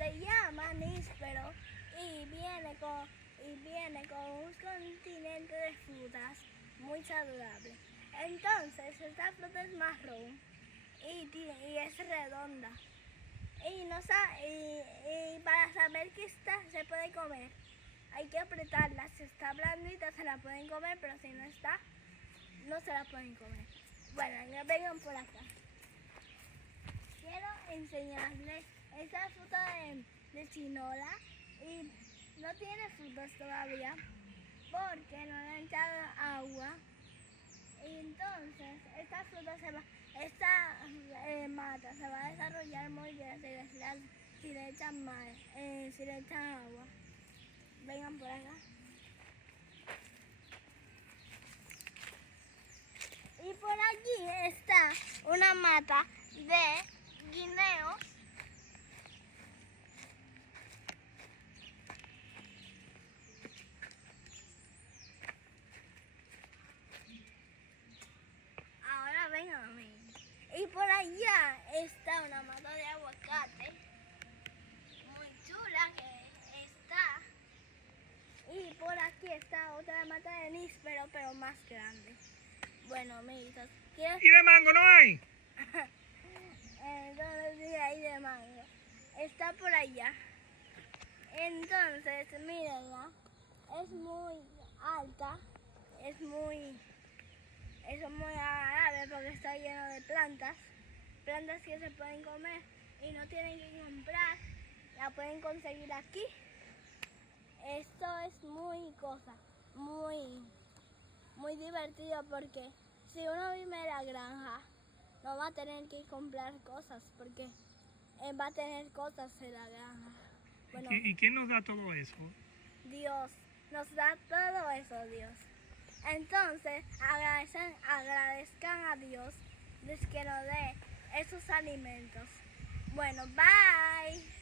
se llama níspero y viene con un continente de frutas muy saludable. Entonces, esta fruta es marrón y es redonda. Y para saber que se puede comer, hay que apretarla. Si está blandita se la pueden comer, pero si no está, no se la pueden comer. Bueno, ya vengan por acá. Quiero enseñarles esta fruta de chinola y no tiene frutos todavía porque no le han echado agua. Y entonces esta mata se va a desarrollar muy bien si le echan agua. Vengan por acá. Y por aquí está una mata de guineos. Ahora vengan a mí. Y por allá está una mata de aguacate muy chula que está. Y por aquí está otra mata de níspero, pero más grande. Bueno, amiguitos, ¿Y de mango no hay? Entonces sí hay de mango. Está por allá. Entonces, mírenla. Es muy alta. Es muy agradable porque está lleno de plantas. Plantas que se pueden comer y no tienen que comprar. La pueden conseguir aquí. Esto es muy divertido porque si uno vive en la granja no va a tener que comprar cosas porque va a tener cosas en la granja. Bueno, ¿Y quién nos da todo eso? Dios nos da todo eso, Dios. Entonces agradezcan a Dios de que nos dé esos alimentos. Bueno, bye.